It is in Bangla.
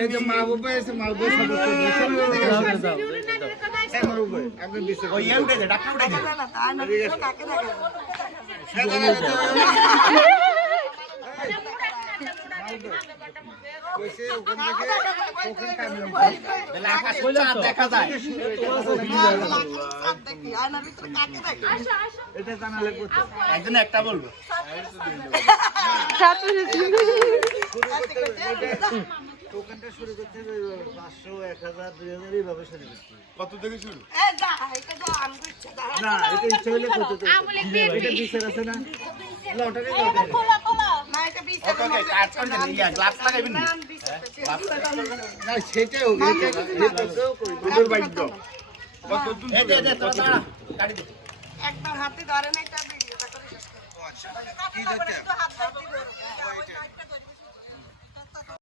এই যে মাহবুব ভাই আছে, মাহবুব ভাই সদস্য হয়েছে। একজন একটা বলব দোকানটা শুরু করতে হবে পাঁচশো এক হাজার দুই হাজার এইভাবে শুরু করতে কত থেকে শুরু না এটা ইচ্ছা হলে করতে তো এটা বিচার আছে না লটারি লটারি দে একদম হাতে ধরেন একটা ভিডিওটা করে শেষ করো কি ধরে